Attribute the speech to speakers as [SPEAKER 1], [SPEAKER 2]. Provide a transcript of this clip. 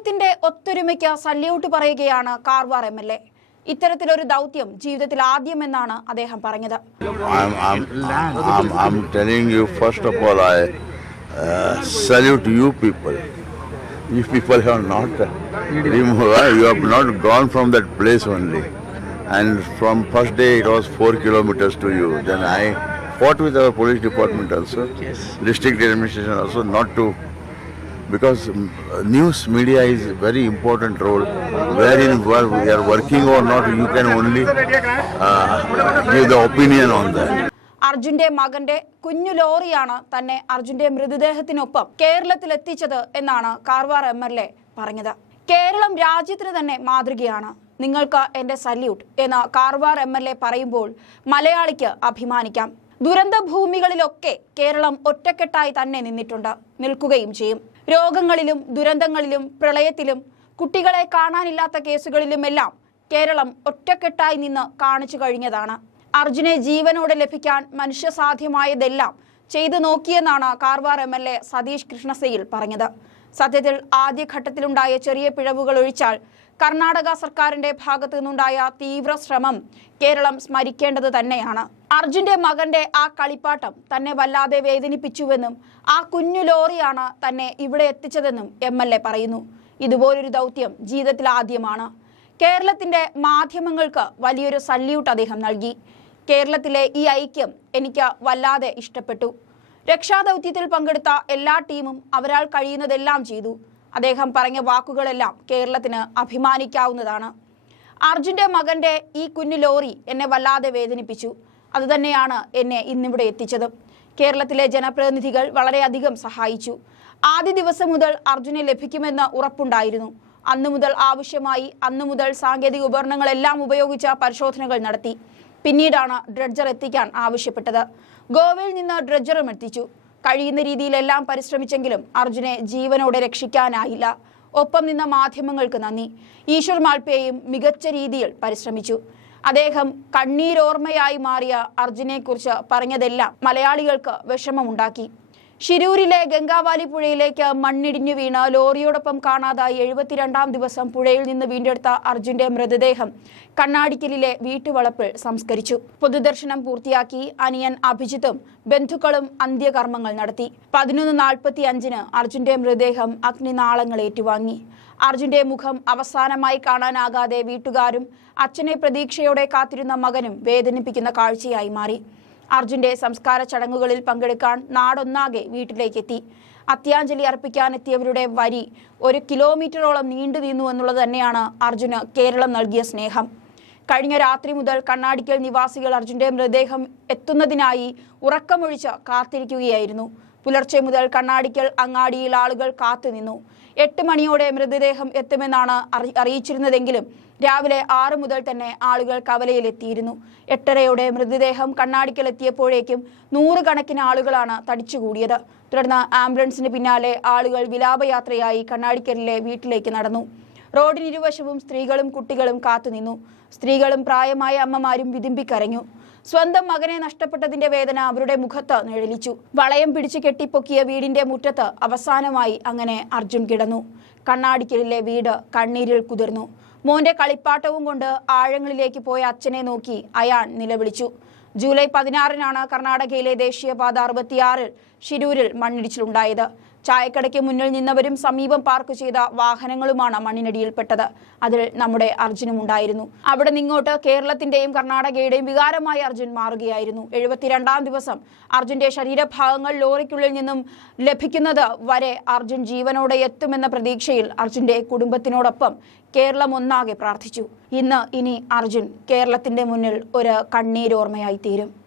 [SPEAKER 1] കേരളത്തിന്റെ ഒത്തൊരുമയ്ക്ക് സല്യൂട്ട് പറയുകയാണ് Karwar M L A ഇത്തരത്തിലൊരു ദൗത്യം ജീവിതത്തിൽ ആദ്യമെന്നാണ് അദ്ദേഹം പറഞ്ഞത്
[SPEAKER 2] uh, salute you people. You people have not uh, removed, uh, you have not gone from that place only. And from first day it was four kilometers to you. Then I fought with our police department also, district administration also, not to because um, news media is a very important role wherein where we are working or not you can only uh, give the opinion on that.
[SPEAKER 1] അർജുന്റെ മകന്റെ കുഞ്ഞു ലോറിയാണ് തന്നെ അർജുന്റെ മൃതദേഹത്തിനൊപ്പം കേരളത്തിൽ എത്തിച്ചത് എന്നാണ് Karwar M L A പറഞ്ഞത്. കേരളം രാജ്യത്തിന് തന്നെ മാതൃകയാണ്. നിങ്ങൾക്ക് എന്റെ സല്യൂട്ട് എന്ന് കാർവാർ എം എൽ എ പറയുമ്പോൾ മലയാളിക്ക് അഭിമാനിക്കാം. ദുരന്ത ഭൂമികളിലൊക്കെ കേരളം ഒറ്റക്കെട്ടായി തന്നെ നിന്നിട്ടുണ്ട്. നിൽക്കുകയും ചെയ്യും. രോഗങ്ങളിലും ദുരന്തങ്ങളിലും പ്രളയത്തിലും കുട്ടികളെ കാണാനില്ലാത്ത കേസുകളിലുമെല്ലാം കേരളം ഒറ്റക്കെട്ടായി നിന്ന് കാണിച്ചു കഴിഞ്ഞതാണ്. അർജുനെ ജീവനോടെ ലഭിക്കാൻ മനുഷ്യസാധ്യമായതെല്ലാം ചെയ്തു നോക്കിയെന്നാണ് Karwar M L A Satish കൃഷ്ണസെയിൽ പറഞ്ഞത്. സത്യത്തിൽ ആദ്യഘട്ടത്തിലുണ്ടായ ചെറിയ പിഴവുകൾ ഒഴിച്ചാൽ കർണാടക സർക്കാരിന്റെ ഭാഗത്തു നിന്നുണ്ടായ തീവ്ര ശ്രമം കേരളം സ്മരിക്കേണ്ടത് തന്നെയാണ്. അർജുന്റെ മകന്റെ ആ കളിപ്പാട്ടം തന്നെ വല്ലാതെ വേദനിപ്പിച്ചുവെന്നും ആ കുഞ്ഞു ലോറിയാണ് തന്നെ ഇവിടെ എത്തിച്ചതെന്നും എം എൽ എ പറയുന്നു. ഇതുപോലൊരു ദൗത്യം ജീവിതത്തിൽ ആദ്യമാണ്. കേരളത്തിന്റെ മാധ്യമങ്ങൾക്ക് വലിയൊരു സല്യൂട്ട് അദ്ദേഹം നൽകി. കേരളത്തിലെ ഈ ഐക്യം എനിക്ക് വല്ലാതെ ഇഷ്ടപ്പെട്ടു. രക്ഷാദൗത്യത്തിൽ പങ്കെടുത്ത എല്ലാ ടീമും അവരാൾ കഴിയുന്നതെല്ലാം ചെയ്തു. അദ്ദേഹം പറഞ്ഞ വാക്കുകളെല്ലാം കേരളത്തിന് അഭിമാനിക്കാവുന്നതാണ്. അർജുന്റെ മകന്റെ ഈ കുഞ്ഞു ലോറി എന്നെ വല്ലാതെ വേദനിപ്പിച്ചു. അതുതന്നെയാണ് എന്നെ ഇന്നിവിടെ എത്തിച്ചത്. കേരളത്തിലെ ജനപ്രതിനിധികൾ വളരെയധികം സഹായിച്ചു. ആദ്യ ദിവസം മുതൽ അർജുനെ ലഭിക്കുമെന്ന് ഉറപ്പുണ്ടായിരുന്നു. അന്നു മുതൽ ആവശ്യമായി അന്നു മുതൽ സാങ്കേതിക ഉപകരണങ്ങളെല്ലാം ഉപയോഗിച്ച പരിശോധനകൾ നടത്തി. പിന്നീടാണ് ഡ്രഡ്ജർ എത്തിക്കാൻ ആവശ്യപ്പെട്ടത്. ഗോവയിൽ നിന്ന് ഡ്രഡ്ജറും എത്തിച്ചു. കഴിയുന്ന രീതിയിലെല്ലാം പരിശ്രമിച്ചെങ്കിലും അർജുനെ ജീവനോടെ രക്ഷിക്കാനായില്ല. ഒപ്പം നിന്ന മാധ്യമങ്ങൾക്ക് നന്ദി. ഈശ്വർ മാൾപ്പയെയും മികച്ച രീതിയിൽ പരിശ്രമിച്ചു. അദ്ദേഹം കണ്ണീരോർമ്മയായി മാറിയ അർജുനെക്കുറിച്ച് പറഞ്ഞതെല്ലാം മലയാളികൾക്ക് വിഷമമുണ്ടാക്കി. ഷിരൂരിലെ ഗംഗാവാലി പുഴയിലേക്ക് മണ്ണിടിഞ്ഞു വീണ ലോറിയോടൊപ്പം കാണാതായി എഴുപത്തിരണ്ടാം ദിവസം പുഴയിൽ നിന്ന് വീണ്ടെടുത്ത അർജുന്റെ മൃതദേഹം കണ്ണാടിക്കലിലെ വീട്ടുവളപ്പിൽ സംസ്കരിച്ചു. പൊതുദർശനം പൂർത്തിയാക്കി അനിയൻ അഭിജിത്തും ബന്ധുക്കളും അന്ത്യകർമ്മങ്ങൾ നടത്തി. പതിനൊന്ന് നാൽപ്പത്തി അഞ്ചിന് അർജുന്റെ മൃതദേഹം അഗ്നിനാളങ്ങൾ ഏറ്റുവാങ്ങി. അർജുന്റെ മുഖം അവസാനമായി കാണാനാകാതെ വീട്ടുകാരും അച്ഛനെ പ്രതീക്ഷയോടെ കാത്തിരുന്ന മകനും വേദനിപ്പിക്കുന്ന കാഴ്ചയായി മാറി. അർജുന്റെ സംസ്കാര ചടങ്ങുകളിൽ പങ്കെടുക്കാൻ നാടൊന്നാകെ വീട്ടിലേക്കെത്തി. അത്യാഞ്ജലി അർപ്പിക്കാനെത്തിയവരുടെ വരി ഒരു കിലോമീറ്ററോളം നീണ്ടു നിന്നു എന്നുള്ളത് തന്നെയാണ് അർജുന് കേരളം നൽകിയ സ്നേഹം. കഴിഞ്ഞ രാത്രി മുതൽ കണ്ണാടിക്കൽ നിവാസികൾ അർജുന്റെ മൃതദേഹം എത്തുന്നതിനായി ഉറക്കമൊഴിച്ച് കാത്തിരിക്കുകയായിരുന്നു. പുലർച്ചെ മുതൽ കണ്ണാടിക്കൽ അങ്ങാടിയിൽ ആളുകൾ കാത്തുനിന്നു. എട്ട് മണിയോടെ മൃതദേഹം എത്തുമെന്നാണ് അറിയിച്ചിരുന്നതെങ്കിലും രാവിലെ ആറ് മുതൽ തന്നെ ആളുകൾ കവലയിലെത്തിയിരുന്നു. എട്ടരയോടെ മൃതദേഹം കണ്ണാടിക്കൽ എത്തിയപ്പോഴേക്കും നൂറുകണക്കിന് ആളുകളാണ് തടിച്ചുകൂടിയത്. തുടർന്ന് ആംബുലൻസിന് പിന്നാലെ ആളുകൾ വിലാപയാത്രയായി കണ്ണാടിക്കലിലെ വീട്ടിലേക്ക് നടന്നു. റോഡിനിരുവശവും സ്ത്രീകളും കുട്ടികളും കാത്തുനിന്നു. സ്ത്രീകളും പ്രായമായ അമ്മമാരും വിതുമ്പിക്കരഞ്ഞു. സ്വന്തം മകനെ നഷ്ടപ്പെട്ടതിന്റെ വേദന അവരുടെ മുഖത്ത് നിഴലിച്ചു. വളയം പിടിച്ചു കെട്ടിപ്പൊക്കിയ വീടിന്റെ മുറ്റത്ത് അവസാനമായി അങ്ങനെ അർജുൻ കിടന്നു. കണ്ണാടിക്കലിലെ വീട് കണ്ണീരിൽ കുതിർന്നു. മോന്റെ കളിപ്പാട്ടവും കൊണ്ട് ആഴങ്ങളിലേക്ക് പോയ അച്ഛനെ നോക്കി അയാൾ നിലവിളിച്ചു. ജൂലൈ പതിനാറിനാണ് കർണാടകയിലെ ദേശീയപാത അറുപത്തിയാറിൽ ഷിരൂരിൽ മണ്ണിടിച്ചിലുണ്ടായത്. ചായക്കടയ്ക്ക് മുന്നിൽ നിന്നവരും സമീപം പാർക്ക് ചെയ്ത വാഹനങ്ങളുമാണ് മണ്ണിനടിയിൽപ്പെട്ടത്. അതിൽ നമ്മുടെ അർജുനും ഉണ്ടായിരുന്നു. അവിടെ നിങ്ങോട്ട് കേരളത്തിന്റെയും കർണാടകയുടെയും വികാരമായി അർജുൻ മാറുകയായിരുന്നു. എഴുപത്തിരണ്ടാം ദിവസം അർജുന്റെ ശരീരഭാഗങ്ങൾ ലോറിക്കുള്ളിൽ നിന്നും ലഭിക്കുന്നത് വരെ അർജുൻ ജീവനോടെ എത്തുമെന്ന പ്രതീക്ഷയിൽ അർജുന്റെ കുടുംബത്തിനോടൊപ്പം കേരളം ഒന്നാകെ പ്രാർത്ഥിച്ചു. ഇന്ന് ഇനി അർജുൻ കേരളത്തിന്റെ മുന്നിൽ ഒരു കണ്ണീരോർമ്മയായി തീരും.